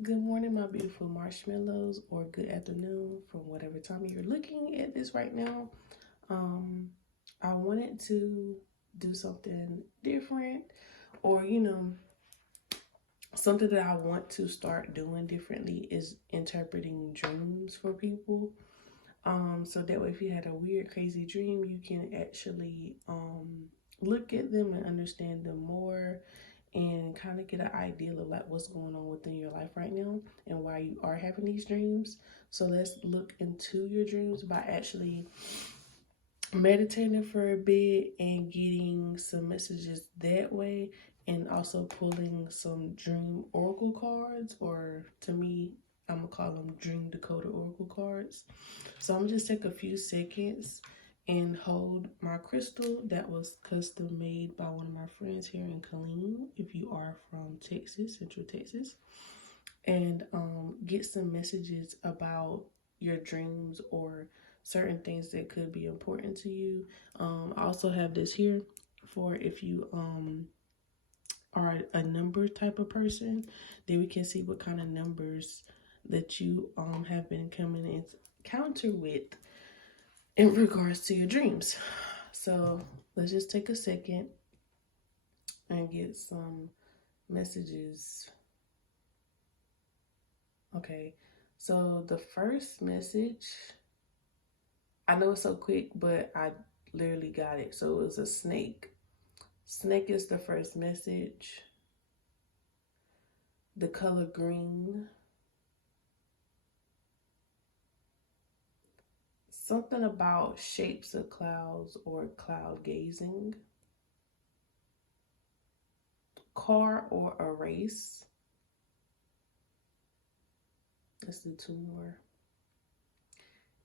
Good morning, my beautiful marshmallows, or good afternoon from whatever time you're looking at this right now. Um, I wanted to do something different, or something that I want to start doing differently is interpreting dreams for people. So that way, if you had a weird, crazy dream, you can actually look at them and understand them more and kind of get an idea of like what's going on within your life right now and why you are having these dreams. So let's look into your dreams by actually meditating for a bit and getting some messages that way, and also pulling some dream oracle cards, or to me, I'm gonna call them dream decoder oracle cards. So I'm just take a few seconds and hold my crystal that was custom made by one of my friends here in Killeen, if you are from Texas, Central Texas, and get some messages about your dreams or certain things that could be important to you. I also have this here for if you are a number type of person, then we can see what kind of numbers that you have been coming in encounter with in regards to your dreams. So let's just take a second and get some messages. Okay, so the first message, I know it's so quick, but I literally got it. So it was a snake. Snake is the first message. The color green. Something about shapes of clouds or cloud gazing. Car or a race. Let's do two more.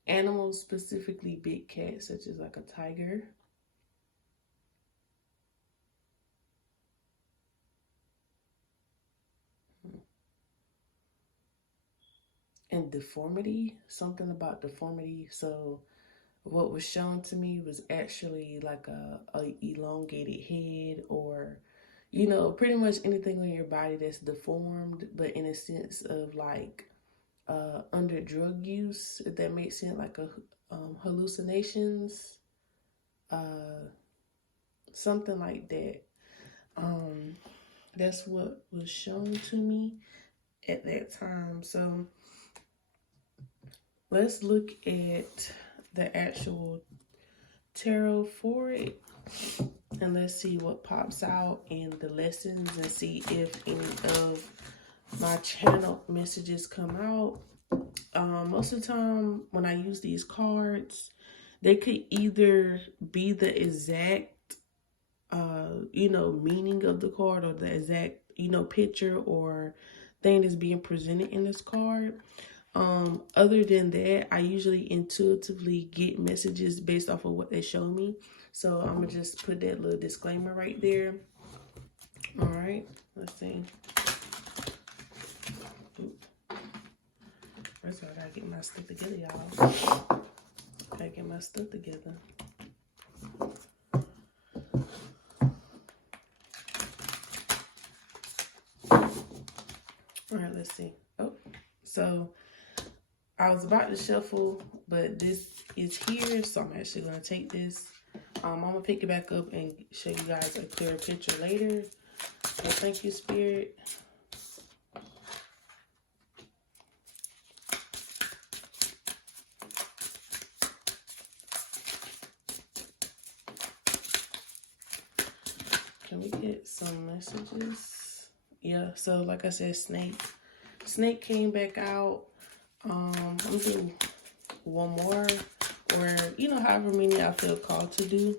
Animals, specifically big cats, such as like a tiger. And deformity, something about deformity. So what was shown to me was actually like a elongated head, or pretty much anything on your body that's deformed, but in a sense of like under drug use, if that makes sense, like a hallucinations, uh something like that. um that's what was shown to me at that time. So let's look at the actual tarot for it, and let's see what pops out in the lessons, and see if any of my channel messages come out. Most of the time when I use these cards, they could either be the exact meaning of the card, or the exact picture or thing that's being presented in this card. Other than that, I usually intuitively get messages based off of what they show me. So I'm gonna just put that little disclaimer right there. All right, let's see. Oop. First of all, I gotta get my stuff together, y'all. Gotta get my stuff together. All right, let's see. Oh, so I was about to shuffle, but this is here, so I'm actually gonna take this. I'm gonna pick it back up and show you guys a clearer picture later. So thank you, Spirit. Can we get some messages? Yeah, so like I said, snake. Snake came back out. I'm gonna do one more, or however many I feel called to do.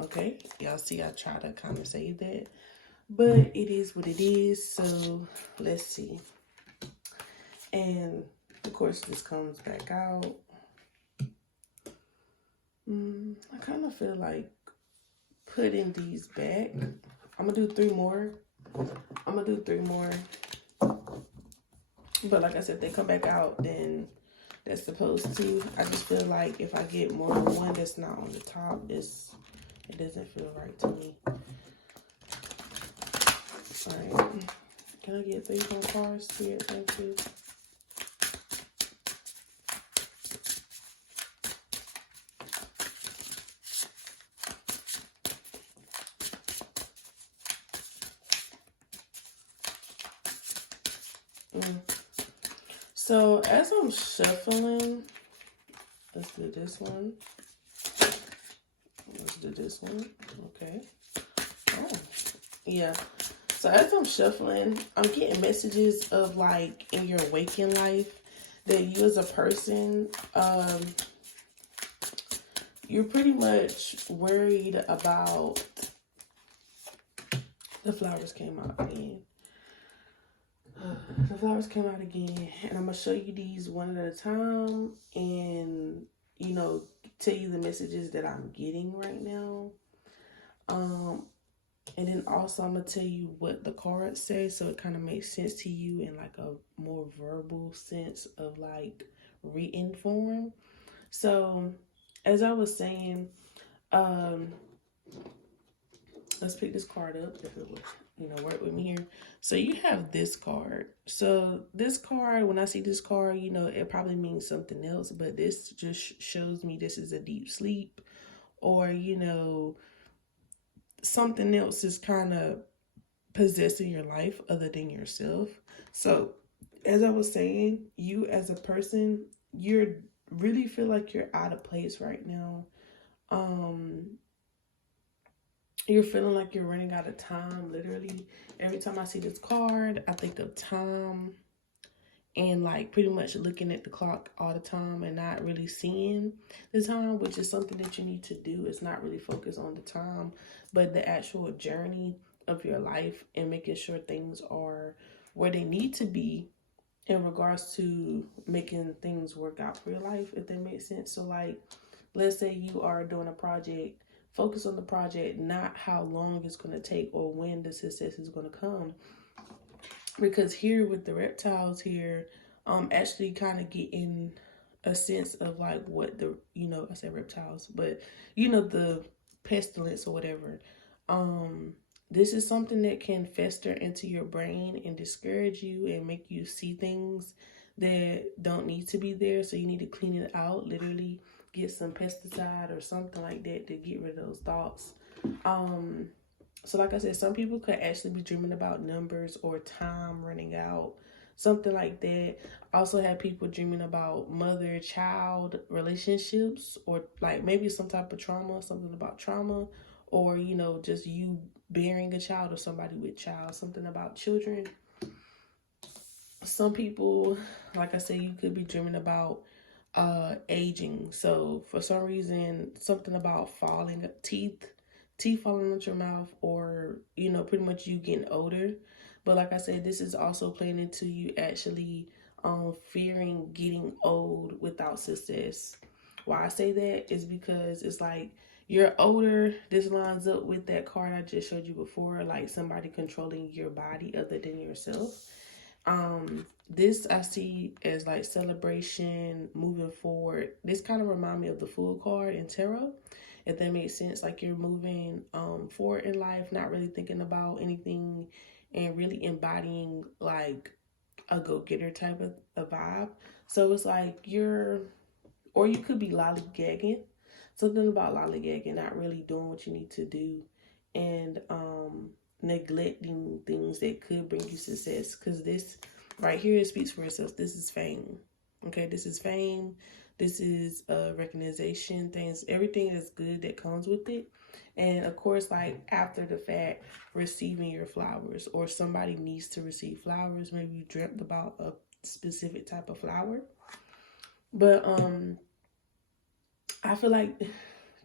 Okay, y'all see I try to kind of say that, but it is what it is. So let's see. And of course this comes back out. I kind of feel like putting these back. I'm gonna do three more. But like I said, if they come back out, then that's supposed to. I just feel like if I get more than one that's not on the top, it doesn't feel right to me. Alright. Can I get 3 more cards? Spirit, thank you. So as I'm shuffling, let's do this one. Let's do this one. Okay. Oh, yeah. So as I'm shuffling, I'm getting messages of like in your waking life that you as a person, you're pretty much worried about. The flowers came out again. The flowers came out again, and I'm gonna show you these one at a time, and you know, tell you the messages that I'm getting right now. And then also I'm gonna tell you what the cards say, so it kind of makes sense to you in like a more verbal sense of like written form. So as I was saying, let's pick this card up if it would, you know, work with me here. So you have this card. So this card, when I see this card, you know, it probably means something else, but this just shows me this is a deep sleep, or, you know, something else is kind of possessing your life other than yourself. So as I was saying, you as a person, you're really feel like you're out of place right now. You're feeling like you're running out of time. Literally, every time I see this card, I think of time and like pretty much looking at the clock all the time and not really seeing the time, which is something that you need to do. It's not really focus on the time, but the actual journey of your life and making sure things are where they need to be in regards to making things work out for your life, if that makes sense. So like, let's say you are doing a project, focus on the project, not how long it's going to take or when the success is going to come. Because here with the reptiles here, actually kind of getting a sense of like what the, you know, I said reptiles, but you know, the pestilence or whatever. This is something that can fester into your brain and discourage you and make you see things that don't need to be there. So you need to clean it out, literally get some pesticide or something like that to get rid of those thoughts. So like I said, some people could actually be dreaming about numbers or time running out, something like that. Also have people dreaming about mother-child relationships, or like maybe some type of trauma, something about trauma, or, you know, just you bearing a child or somebody with child, something about children. Some people, like I said, you could be dreaming about aging. So for some reason, something about falling, teeth falling out your mouth, or, you know, pretty much you getting older. But like I said, this is also playing into you actually fearing getting old without success. Why I say that is because it's like you're older. This lines up with that card I just showed you before, like somebody controlling your body other than yourself. This I see as like celebration, moving forward. This kind of remind me of the Fool card in tarot, if that makes sense. Like you're moving forward in life, not really thinking about anything, and really embodying like a go-getter type of a vibe. So it's like you're, or you could be lollygagging, something about lollygagging, not really doing what you need to do, and neglecting things that could bring you success. Because this right here, it speaks for itself. This is fame. Okay, this is fame. This is recognition, things, everything is good that comes with it. And of course, like after the fact, receiving your flowers, or somebody needs to receive flowers. Maybe you dreamt about a specific type of flower. But I feel like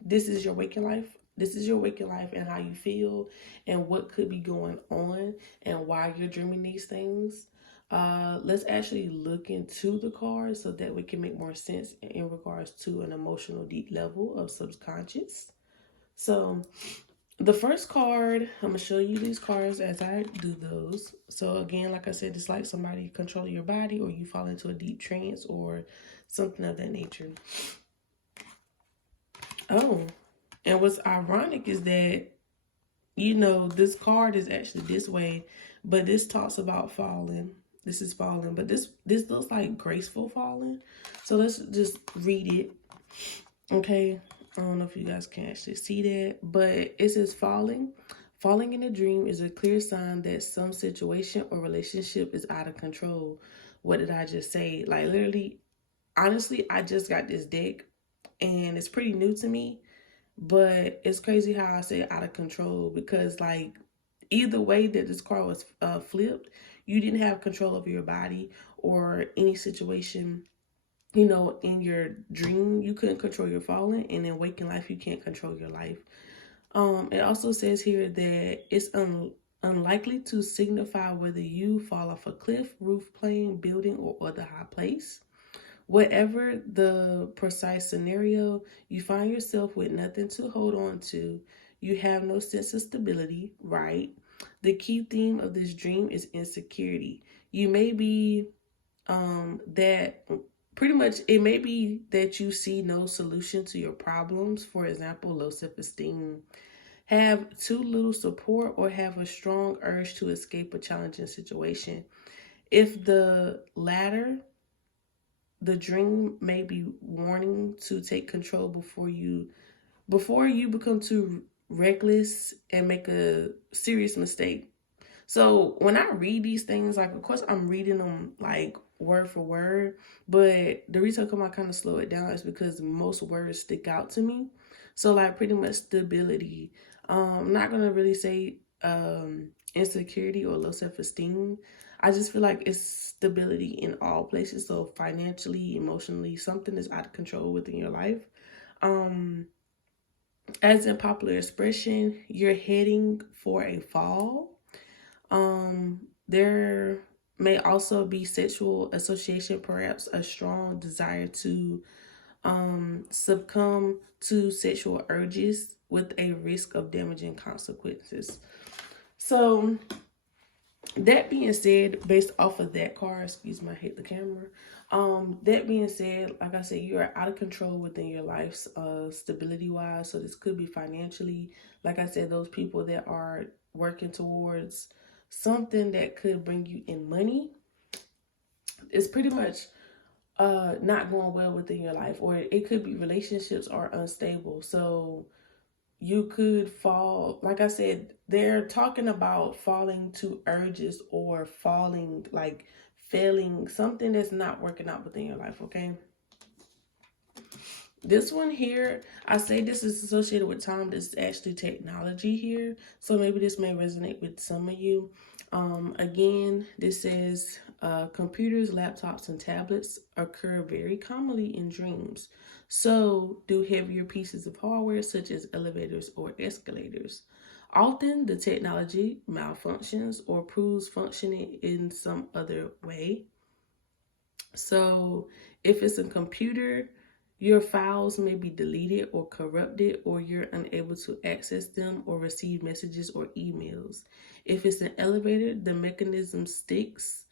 this is your waking life. This is your waking life and how you feel and what could be going on and why you're dreaming these things. Let's actually look into the cards so that we can make more sense in regards to an emotional deep level of subconscious. So the first card, I'm going to show you these cards as I do those. So again, like I said, it's like somebody controlling your body, or you fall into a deep trance, or something of that nature. Oh, and what's ironic is that, this card is actually this way, but this talks about falling. This is falling, but this looks like graceful falling. So let's just read it. Okay. I don't know if you guys can actually see that, but it says falling. Falling in a dream is a clear sign that some situation or relationship is out of control. What did I just say? Like, literally, honestly, I just got this deck and it's pretty new to me, but it's crazy how I say out of control because, like, either way that this card was flipped, you didn't have control over your body or any situation. In your dream, you couldn't control your falling, and in waking life, you can't control your life. It also says here that it's unlikely to signify whether you fall off a cliff, roof, plane, building, or other high place. Whatever the precise scenario, you find yourself with nothing to hold on to. You have no sense of stability, right? The key theme of this dream is insecurity. You may be that pretty much it may be that you see no solution to your problems. For example, low self-esteem, have too little support, or have a strong urge to escape a challenging situation. If the latter, the dream may be warning to take control before you become too reckless and make a serious mistake. So when I read these things, like, of course I'm reading them like word for word, but the reason I kind of slow it down is because most words stick out to me. So, like, pretty much stability. I'm not gonna really say insecurity or low self-esteem. I just feel like it's stability in all places. So financially, emotionally, something is out of control within your life. Um, as in popular expression, you're heading for a fall. There may also be sexual association, perhaps a strong desire to succumb to sexual urges with a risk of damaging consequences. So that being said, based off of that card, excuse me, I hit the camera. That being said, like I said, you are out of control within your life, stability wise. So this could be financially. Like I said, those people that are working towards something that could bring you in money is pretty much not going well within your life, or it could be relationships are unstable. So you could fall, like I said, they're talking about falling to urges or falling, like failing, something that's not working out within your life, okay? This one here, I say this is associated with time. This is actually technology here. So maybe this may resonate with some of you. Again, this says computers, laptops, and tablets occur very commonly in dreams. So do heavier pieces of hardware such as elevators or escalators. Often the technology malfunctions or proves functioning in some other way. So if it's a computer, your files may be deleted or corrupted, or you're unable to access them or receive messages or emails. If it's an elevator, the mechanism sticks.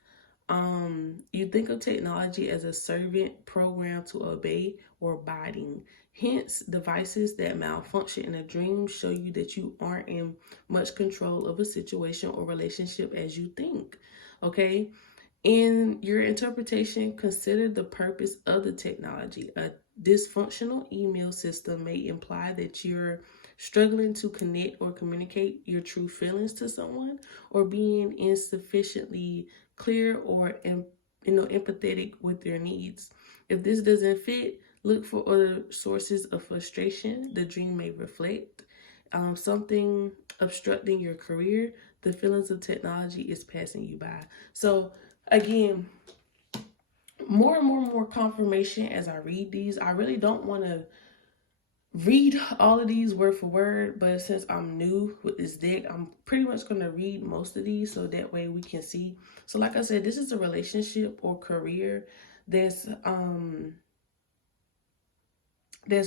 You think of technology as a servant programmed to obey or biting. Hence, devices that malfunction in a dream show you that you aren't in much control of a situation or relationship as you think. Okay? In your interpretation, consider the purpose of the technology. A dysfunctional email system may imply that you're struggling to connect or communicate your true feelings to someone, or being insufficiently clear or empathetic with their needs. If this doesn't fit, look for other sources of frustration the dream may reflect. Something obstructing your career, the feelings of technology is passing you by. So again, more and more confirmation as I read these. I really don't want to read all of these word for word, but since I'm new with this deck, I'm pretty much going to read most of these so that way we can see. So like I said, this is a relationship or career that's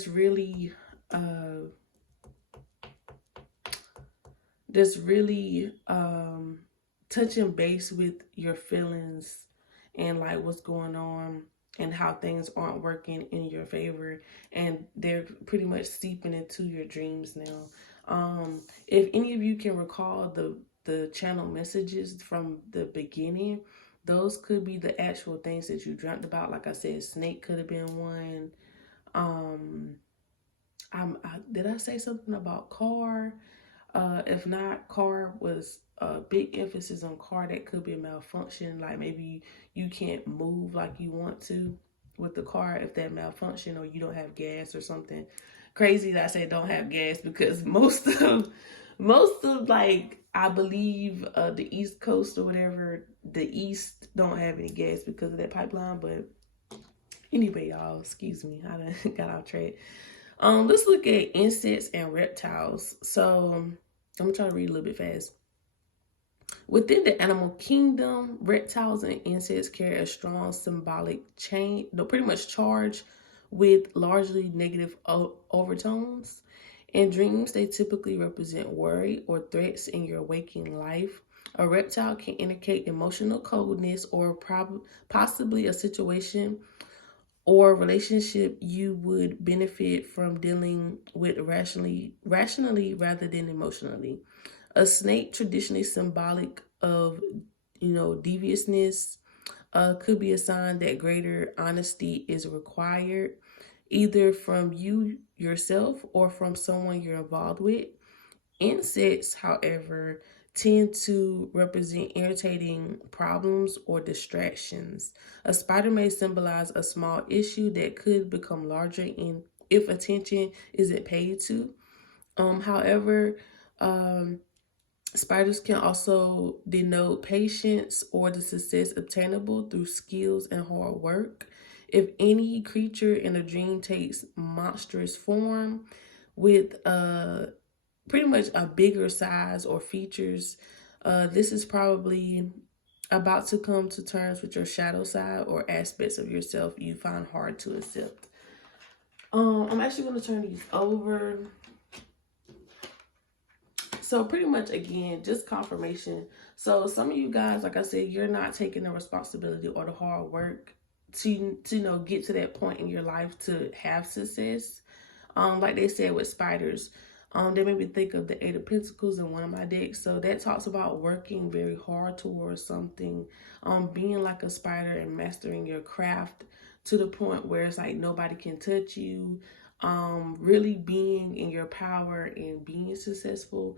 really touching base with your feelings and like what's going on and how things aren't working in your favor, and they're pretty much seeping into your dreams now. If any of you can recall the channel messages from the beginning, those could be the actual things that you dreamt about. Like I said, snake could have been one. Um, did I say something about car? If not, car was a big emphasis on car that could be a malfunction. Like maybe you can't move like you want to with the car if that malfunction, or you don't have gas or something. Crazy that I say don't have gas, because most of like I believe the East Coast or whatever, the East don't have any gas because of that pipeline. But anyway, y'all, excuse me, I done got off track. Let's look at insects and reptiles. So I'm gonna try to read a little bit fast. Within the animal kingdom, reptiles and insects carry a strong symbolic chain, no, pretty much charge with largely negative overtones. In dreams, they typically represent worry or threats in your waking life. A reptile can indicate emotional coldness or possibly a situation or relationship you would benefit from dealing with rationally rather than emotionally. A snake, traditionally symbolic of, deviousness, could be a sign that greater honesty is required, either from you yourself or from someone you're involved with. Insects, however, tend to represent irritating problems or distractions. A spider may symbolize a small issue that could become larger in if attention isn't paid to. However, um, spiders can also denote patience or the success obtainable through skills and hard work. If any creature in a dream takes monstrous form with pretty much a bigger size or features, this is probably about to come to terms with your shadow side or aspects of yourself you find hard to accept. I'm actually going to turn these over. So pretty much again, just confirmation. So some of you guys, like I said, you're not taking the responsibility or the hard work to get to that point in your life to have success. Like they said with spiders, they made me think of the Eight of Pentacles in one of my decks. So that talks about working very hard towards something, being like a spider and mastering your craft to the point where it's like nobody can touch you. Really being in your power and being successful.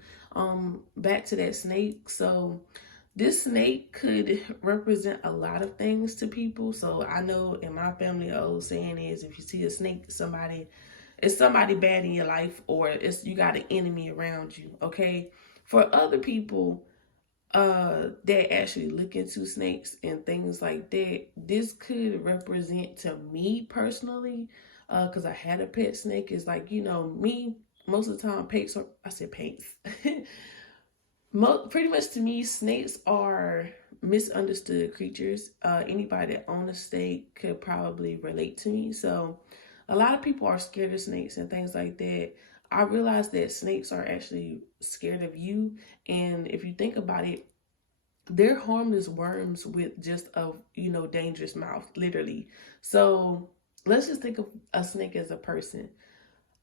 Back to that snake. So this snake could represent a lot of things to people. So I know in my family, the old saying is, if you see a snake, it's somebody bad in your life, or it's you got an enemy around you. Okay. For other people, that actually look into snakes and things like that, this could represent to me personally, because I had a pet snake. Is like, me, most of the time paints are, I said paints. Pretty much to me, snakes are misunderstood creatures. Anybody that owns a snake could probably relate to me. So a lot of people are scared of snakes and things like that. I realized that snakes are actually scared of you. And if you think about it, they're harmless worms with just a, dangerous mouth, literally. So let's just think of a snake as a person.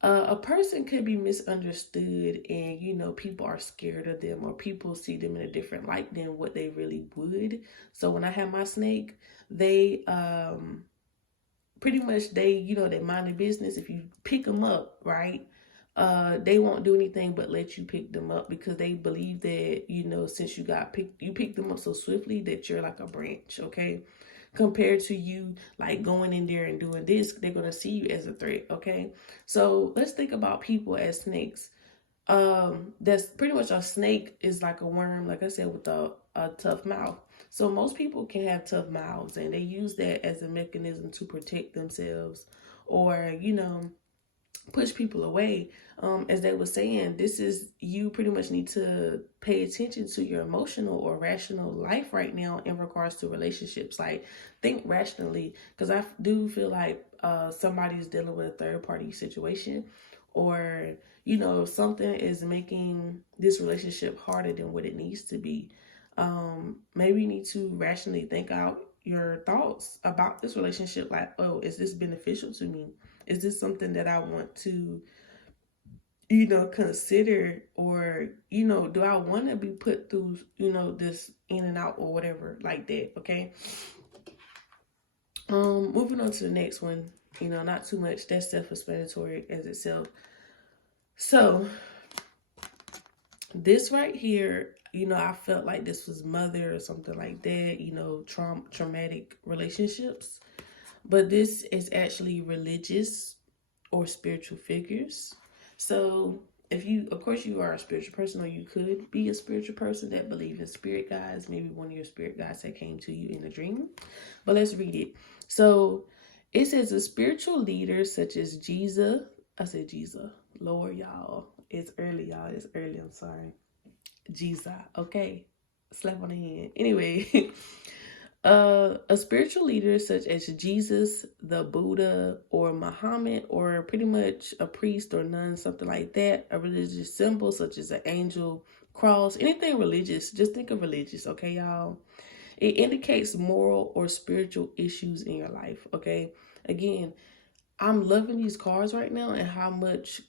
A person could be misunderstood, and people are scared of them, or people see them in a different light than what they really would. So when I have my snake, they pretty much they mind their business. If you pick them up, right, they won't do anything but let you pick them up, because they believe that since you picked them up so swiftly, that you're like a branch. Okay, compared to you like going in there and doing this, they're going to see you as a threat. Okay, so let's think about people as snakes. That's pretty much, a snake is like a worm, like I said, with a tough mouth. So most people can have tough mouths, and they use that as a mechanism to protect themselves, or push people away. As they were saying, this is, you pretty much need to pay attention to your emotional or rational life right now in regards to relationships. Like, think rationally, because I do feel like somebody's dealing with a third party situation, or something is making this relationship harder than what it needs to be. Maybe you need to rationally think out your thoughts about this relationship. Like, oh, is this beneficial to me? Is this something that I want to, consider? Or, do I want to be put through, this in and out or whatever like that? Okay. Moving on to the next one, not too much. That's self-explanatory as itself. So this right here, I felt like this was mother or something like that, traumatic relationships. But this is actually religious or spiritual figures. So if you, of course, you are a spiritual person, or you could be a spiritual person that believe in spirit guides, maybe one of your spirit guides that came to you in a dream. But let's read it. So it says a spiritual leader such as Jesus. I said Jesus. Lord, y'all. It's early, y'all. It's early. I'm sorry. Jesus. Okay. Slap on the hand. Anyway. A spiritual leader such as Jesus, the Buddha, or Muhammad, or pretty much a priest or nun, something like that. A religious symbol such as an angel, cross, anything religious. Just think of religious, okay, y'all? It indicates moral or spiritual issues in your life, okay? Again, I'm loving these cards right now and how much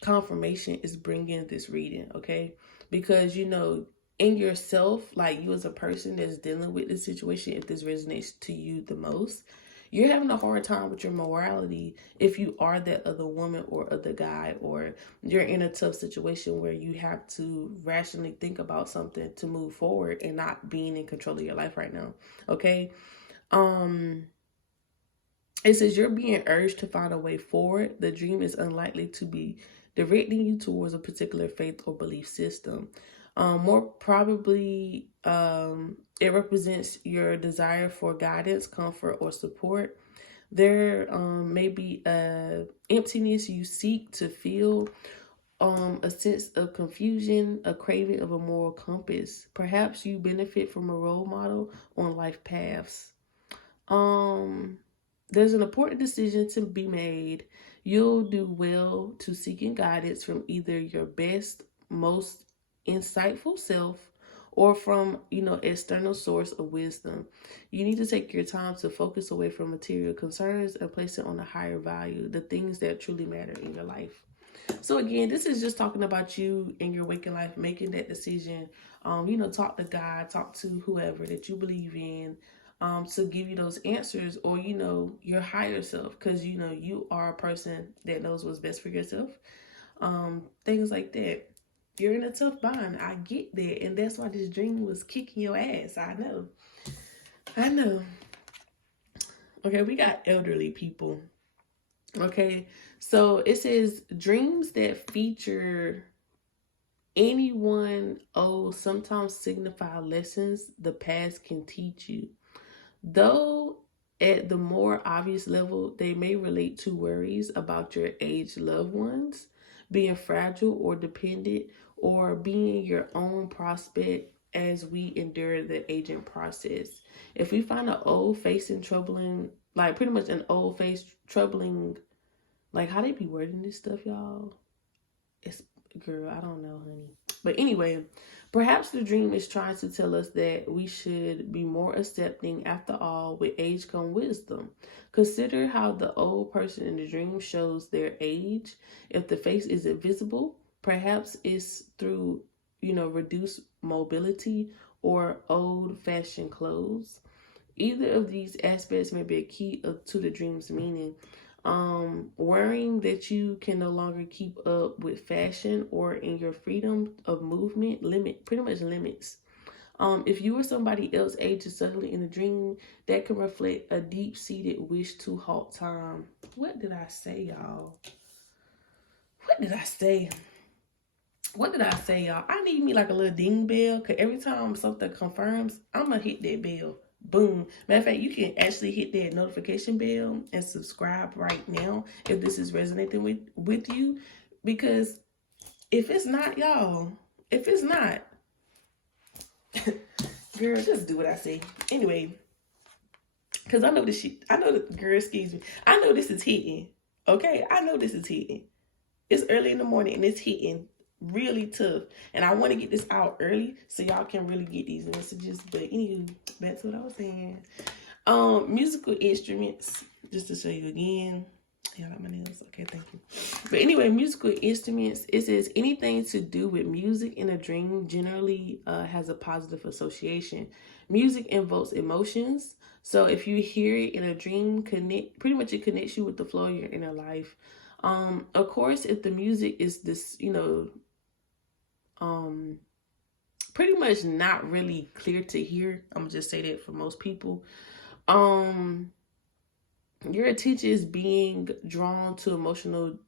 confirmation is bringing this reading, okay? Because, in yourself, like you as a person that's dealing with this situation, if this resonates to you the most, you're having a hard time with your morality if you are that other woman or other guy, or you're in a tough situation where you have to rationally think about something to move forward and not being in control of your life right now, okay? It says you're being urged to find a way forward. The dream is unlikely to be directing you towards a particular faith or belief system. More probably, it represents your desire for guidance, comfort, or support. There may be a emptiness you seek to fill, a sense of confusion, a craving of a moral compass. Perhaps you benefit from a role model on life paths. There's an important decision to be made. You'll do well to seeking guidance from either your best, most insightful self, or from, external source of wisdom. You need to take your time to focus away from material concerns and place it on a higher value, the things that truly matter in your life. So again, this is just talking about you in your waking life, making that decision. Talk to God, talk to whoever that you believe in, to give you those answers, or your higher self, because you are a person that knows what's best for yourself. Things like that. You're in a tough bind. I get that, and that's why this dream was kicking your ass. I know. Okay, we got elderly people. Okay, so it says dreams that feature anyone sometimes signify lessons the past can teach you. Though at the more obvious level, they may relate to worries about your aged loved ones, being fragile or dependent, or being your own prospect as we endure the aging process. If we find an old face in troubling, like pretty much an old face troubling, like how they be wording this stuff, y'all? It's, girl, I don't know, honey. But anyway, perhaps the dream is trying to tell us that we should be more accepting. After all, with age comes wisdom. Consider how the old person in the dream shows their age. If the face isn't visible, perhaps it's through, reduced mobility or old-fashioned clothes. Either of these aspects may be a key to the dream's meaning. Worrying that you can no longer keep up with fashion or in your freedom of movement pretty much limits. If you or somebody else ages suddenly in a dream, that can reflect a deep-seated wish to halt time. What did I say, y'all? What did I say? Y'all? I need me like a little ding bell, because every time something confirms, I'm going to hit that bell. Boom. Matter of fact, you can actually hit that notification bell and subscribe right now if this is resonating with you. Because if it's not, y'all, girl, just do what I say. Anyway, because I know this shit. Girl, excuse me. I know this is hitting. Okay? I know this is hitting. It's early in the morning and it's hitting. really tough. And I want to get this out early so y'all can really get these messages. But anywho, back to what I was saying. Musical instruments, just to show you again. Yeah, I like my nails. Okay, thank you. But anyway, musical instruments, it says anything to do with music in a dream generally has a positive association. Music invokes emotions. So if you hear it in a dream, pretty much it connects you with the flow of your inner life. Of course, if the music is this, pretty much not really clear to hear, I'm gonna just say that for most people. Your attention is being drawn to emotional,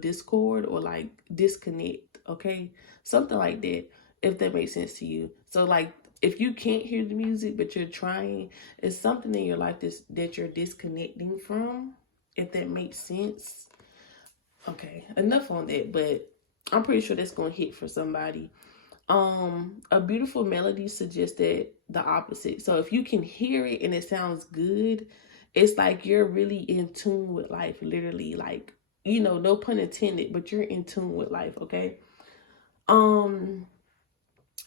discord or like disconnect, okay? Something like that, if that makes sense to you. So like if you can't hear the music but you're trying, it's something in your life that you're disconnecting from, if that makes sense. Okay, enough on that, but I'm pretty sure that's gonna hit for somebody. A beautiful melody suggests that the opposite. So if you can hear it and it sounds good, it's like you're really in tune with life, literally, like, no pun intended, but you're in tune with life. Okay. um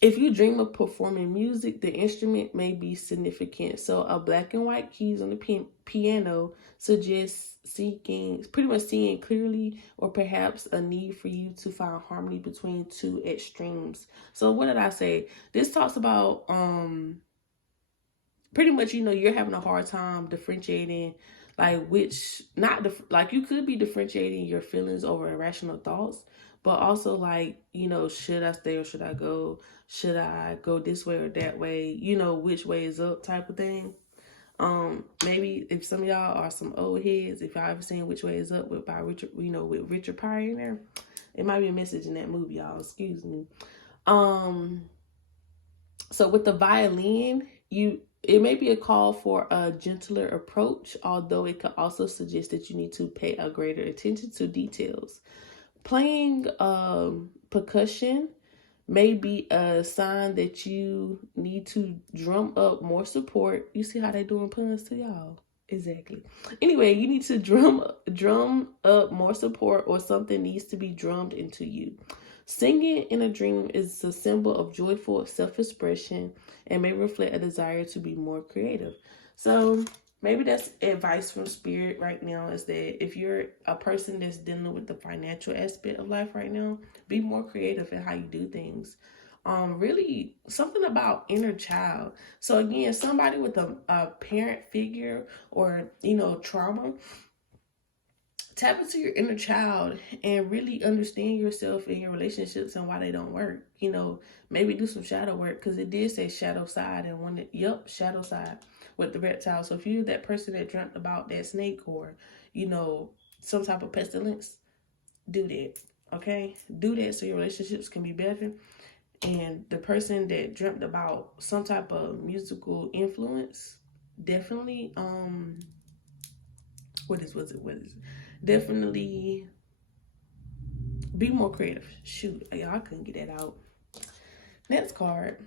if you dream of performing music, the instrument may be significant. So a black and white keys on the piano suggests pretty much seeing clearly, or perhaps a need for you to find harmony between two extremes. So what did I say? This talks about pretty much, you're having a hard time differentiating, like, like you could be differentiating your feelings over irrational thoughts, but also like, should I stay or should I go? Should I go this way or that way? Which way is up type of thing. Maybe if some of y'all are some old heads, if y'all ever seen Which Way Is Up with by Richard, with Richard Pryor in there, it might be a message in that movie, y'all. Excuse me. So with the violin, it may be a call for a gentler approach, although it could also suggest that you need to pay a greater attention to details. Playing percussion may be a sign that you need to drum up more support. You see how they doing puns to y'all? Exactly. Anyway, you need to drum up more support, or something needs to be drummed into you. Singing in a dream is a symbol of joyful self-expression and may reflect a desire to be more creative. So maybe that's advice from spirit right now, is that if you're a person that's dealing with the financial aspect of life right now, be more creative in how you do things. Really something about inner child. So again, somebody with a parent figure or, trauma, tap into your inner child and really understand yourself and your relationships and why they don't work. Maybe do some shadow work, because it did say shadow side, and shadow side with the reptile. So if you're that person that dreamt about that snake, or some type of pestilence, do that. Okay, do that so your relationships can be better. And the person that dreamt about some type of musical influence, definitely what is it? Definitely be more creative. Shoot, y'all, I couldn't get that out. Next card.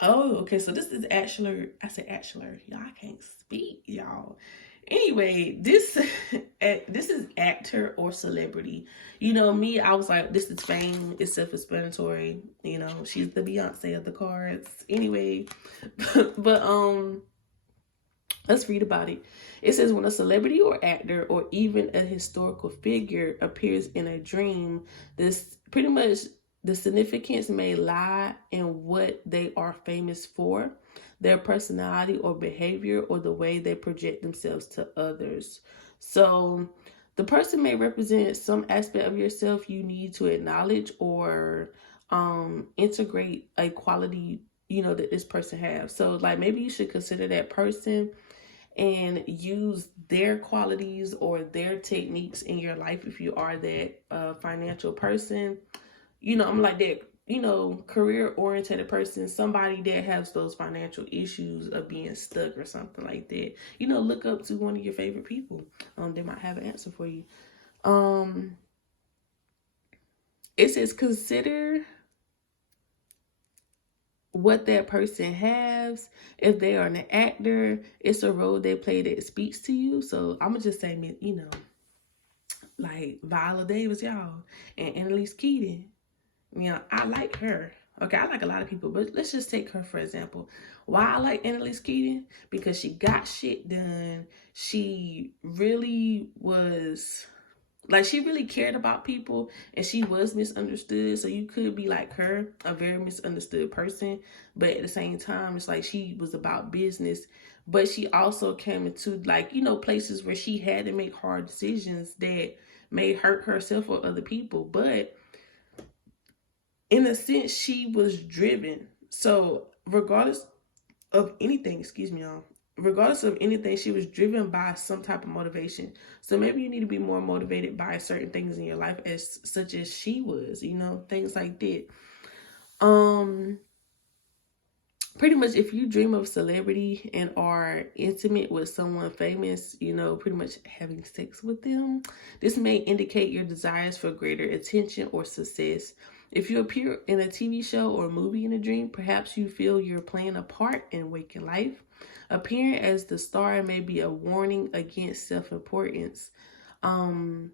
Oh, okay. So this is Ashler. I said Ashler. Y'all, I can't speak, y'all. Anyway, this this is actor or celebrity. Me, I was like, this is fame. It's self-explanatory. She's the Beyonce of the cards. Anyway, but let's read about it. It says, when a celebrity or actor or even a historical figure appears in a dream, this pretty much the significance may lie in what they are famous for, their personality or behavior, or the way they project themselves to others. So the person may represent some aspect of yourself you need to acknowledge or integrate a quality, that this person has. So like maybe you should consider that person and use their qualities or their techniques in your life if you are that financial person. I'm like that, career oriented person, somebody that has those financial issues of being stuck or something like that. Look up to one of your favorite people. They might have an answer for you. It says consider what that person has. If they are an actor, it's a role they play that speaks to you. So I'm gonna just say, like Viola Davis, y'all, and Annalise Keaton. You know, I like her. Okay, I like a lot of people, but let's just take her for example. Why I like Annalise Keating? Because she got shit done. She really was like, she really cared about people, and she was misunderstood. So you could be like her, a very misunderstood person, but at the same time, it's like she was about business. But she also came into, like, you know, places where she had to make hard decisions that may hurt herself or other people. But in a sense, she was driven. So regardless of anything, excuse me, y'all, regardless of anything, she was driven by some type of motivation. So maybe you need to be more motivated by certain things in your life, as such as she was, you know, things like that. Um, Pretty much, if you dream of celebrity and are intimate with someone famous, you know, pretty much having sex with them, this may indicate your desires for greater attention or success. If you appear in a TV show or movie in a dream, perhaps you feel you're playing a part in waking life. Appearing as the star may be a warning against self-importance. Um,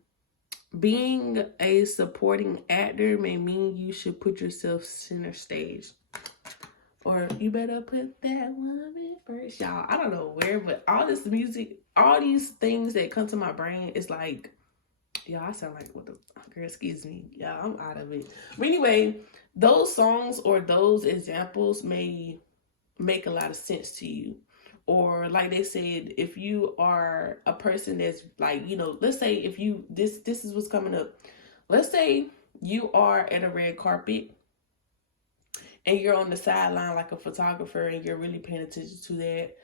Being a supporting actor may mean you should put yourself center stage. Or you better put that woman first. Y'all, I don't know where, but all this music, all these things that come to my brain, is like, y'all, I sound like, what the girl, excuse me. Y'all, I'm out of it. But anyway, those songs or those examples may make a lot of sense to you. Or like they said, if you are a person that's like, you know, let's say if you, this is what's coming up. Let's say you are at a red carpet and you're on the sideline like a photographer and you're really paying attention to that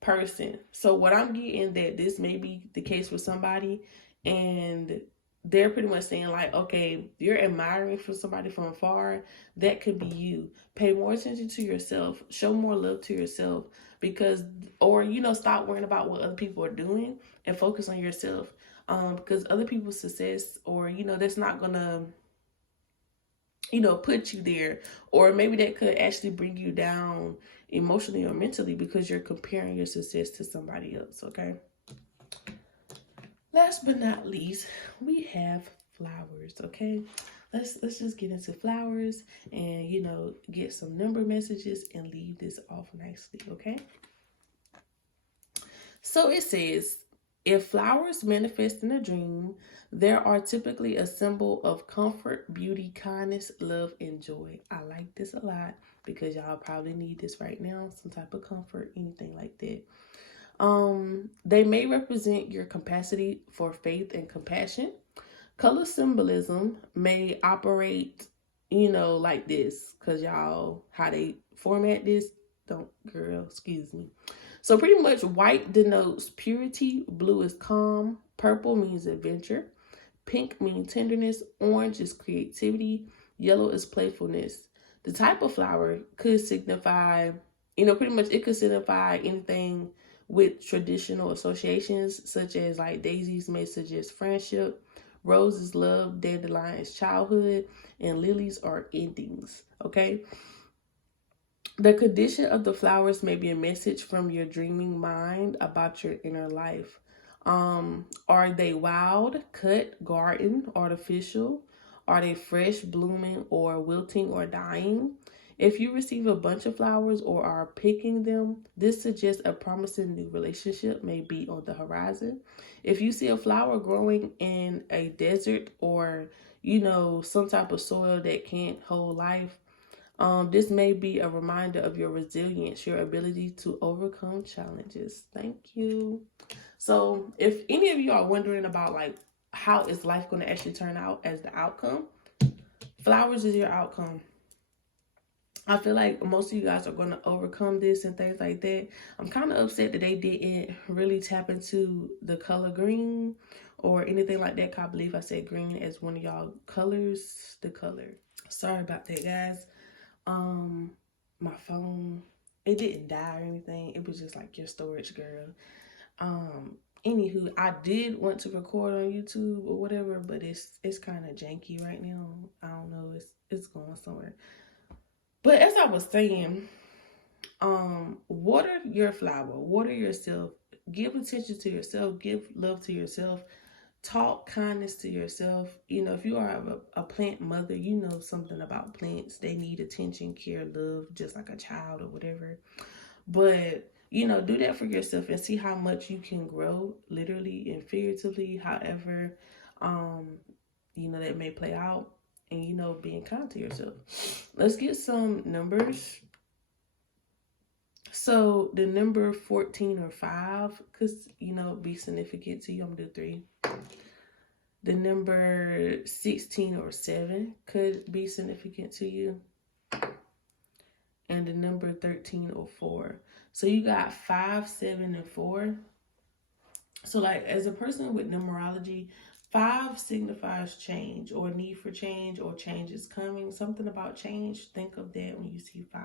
person. So what I'm getting, that this may be the case for somebody, and they're pretty much saying like, okay, you're admiring for somebody from afar. That could be you. Pay more attention to yourself. Show more love to yourself, because, or, you know, stop worrying about what other people are doing and focus on yourself. Because other people's success, or, you know, that's not gonna, you know, put you there, or maybe that could actually bring you down emotionally or mentally because you're comparing your success to somebody else. Okay, last but not least, we have flowers. Okay, let's just get into flowers and, you know, get some number messages and leave this off nicely. Okay, so it says, if flowers manifest in a dream, there are typically a symbol of comfort, beauty, kindness, love, and joy. I like this a lot because y'all probably need this right now, some type of comfort, anything like that. They may represent your capacity for faith and compassion. Color symbolism may operate, you know, like this, because y'all, how they format this, don't, girl, excuse me. So pretty much white denotes purity, blue is calm, purple means adventure, pink means tenderness, orange is creativity, yellow is playfulness. The type of flower could signify, you know, pretty much it could signify anything with traditional associations, such as like daisies may suggest friendship, roses love, dandelions childhood, and lilies are endings. Okay. The condition of the flowers may be a message from your dreaming mind about your inner life. Are they wild, cut, garden, artificial? Are they fresh, blooming, or wilting or dying? If you receive a bunch of flowers or are picking them, this suggests a promising new relationship may be on the horizon. If you see a flower growing in a desert, or, you know, some type of soil that can't hold life, this may be a reminder of your resilience, your ability to overcome challenges. Thank you. So if any of you are wondering about like, how is life going to actually turn out as the outcome, flowers is your outcome. I feel like most of you guys are going to overcome this and things like that. I'm kind of upset that they didn't really tap into the color green or anything like that. I believe I said green as one of y'all colors, the color. Sorry about that, guys. My phone, it didn't die or anything. It was just like your storage, girl. Anywho, I did want to record on YouTube or whatever, but it's kind of janky right now. I don't know, it's going somewhere. But as I was saying, water your flower, water yourself, give attention to yourself, give love to yourself. talk kindness to yourself. You know, if you are a plant mother, you know something about plants. They need attention, care, love, just like a child or whatever. But, you know, do that for yourself and see how much you can grow, literally and figuratively, however, um, you know, that may play out. And, you know, being kind to yourself. Let's get some numbers. So the number 14 or 5 could, you know, be significant to you. I'm going to do 3. The number 16 or 7 could be significant to you. And the number 13 or 4. So you got 5, 7, and 4. So like as a person with numerology, 5 signifies change or need for change or change is coming. Something about change. Think of that when you see 5.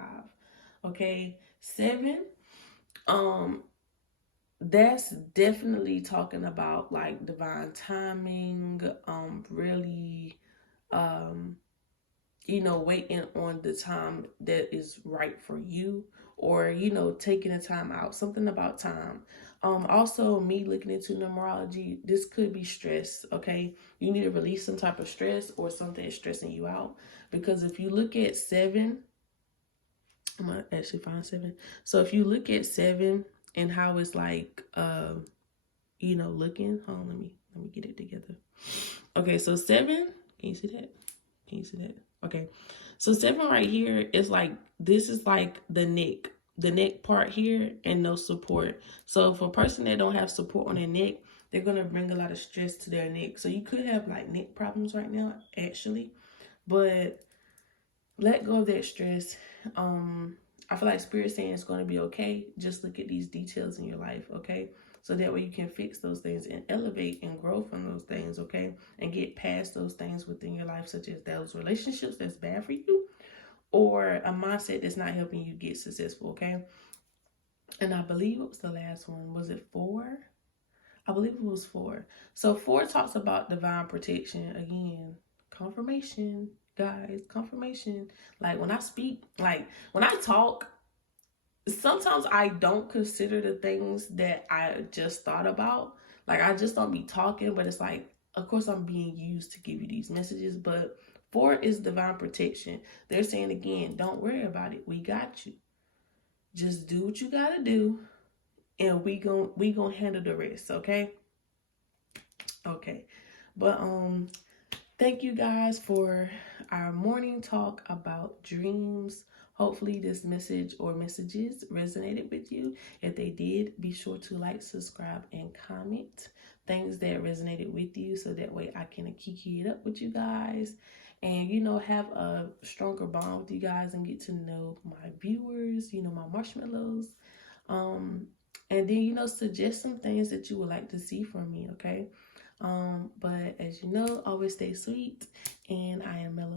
Okay. 7, that's definitely talking about like divine timing, really, you know, waiting on the time that is right for you, or, you know, taking a time out, something about time. Also, me looking into numerology, this could be stress, okay? You need to release some type of stress or something is stressing you out. Because if you look at 7, I'm gonna actually find 7. So if you look at 7 and how it's like, you know, looking, hold on, let me get it together. Okay, so 7, can you see that? Can you see that? Okay. So 7 right here is like, this is like the neck part here and no support. So for a person that don't have support on their neck, they're going to bring a lot of stress to their neck. So you could have like neck problems right now, actually, but let go of that stress. I feel like Spirit saying it's going to be okay. Just look at these details in your life, okay? So that way you can fix those things and elevate and grow from those things, okay? And get past those things within your life, such as those relationships that's bad for you or a mindset that's not helping you get successful, okay? And I believe it was the last one. Was it 4? I believe it was 4. So 4 talks about divine protection. Again, confirmation, guys, confirmation. Like when I speak, like when I talk, sometimes I don't consider the things that I just thought about. Like I just don't be talking, but it's like, of course I'm being used to give you these messages, but 4 is divine protection. They're saying again, don't worry about it. We got you. Just do what you gotta do, and we gonna handle the rest, okay? Okay. But thank you guys for our morning talk about dreams. Hopefully this message or messages resonated with you. If they did, be sure to like, subscribe, and comment things that resonated with you so that way I can kiki it up with you guys and, you know, have a stronger bond with you guys and get to know my viewers, you know, my marshmallows. And then, you know, suggest some things that you would like to see from me, okay? But as you know, always stay sweet, and I am Melody.